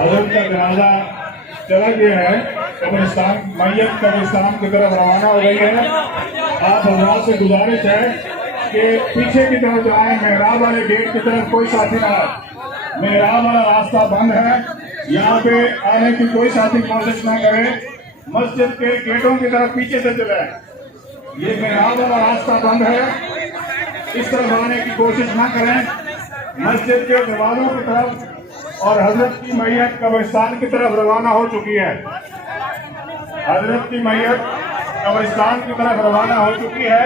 हजरत का जनाजा चला गया है, कब्रिस्तान मैयत कब्रिस्तान की तरफ रवाना हो गई है। आप हजरात से गुजारिश है कि पीछे की तरफ जाए, मेहराब वाले गेट की तरफ कोई साथी ना आए। मेहराब वाला रास्ता बंद है, यहाँ पे आने की कोई साथी कोशिश ना करे। मस्जिद के गेटों की तरफ पीछे से चले। ये मेहराब वाला रास्ता बंद है, इस तरफ आने की कोशिश ना करें। मस्जिद के दरवाजों की तरफ और हजरत की मैयत कब्रिस्तान की तरफ रवाना हो चुकी है। हजरत की मैयत कब्रिस्तान की तरफ रवाना हो चुकी है।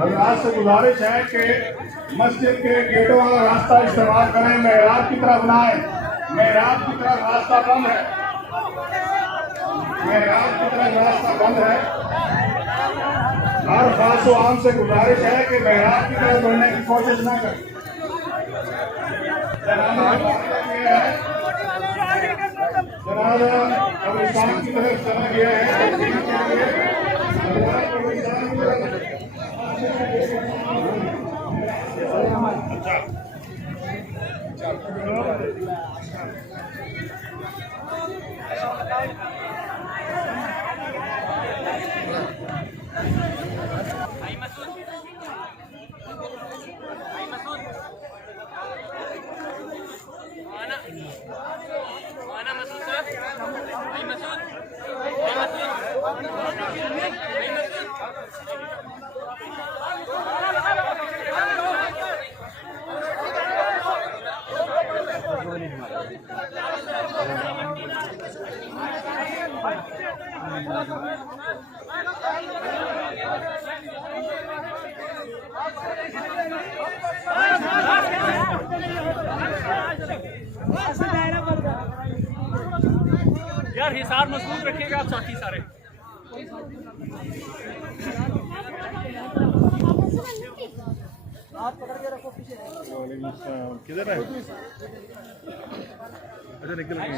हजरात से गुजारिश है कि मस्जिद के गेटों वाला रास्ता इस्तेमाल करें, मेहराब की तरफ ना आए। मेहराब की तरफ रास्ता बंद है, मेहराब की तरफ रास्ता बंद है। हर खास व आम से गुजारिश है कि मेहराब की तरफ बढ़ने की कोशिश ना करें। जनाजा कब्रिस्तान की तरफ चला गया है। यार हिसार मजबूत रखिएगा आप साथी सारे। किधर है? अच्छा निकल गए।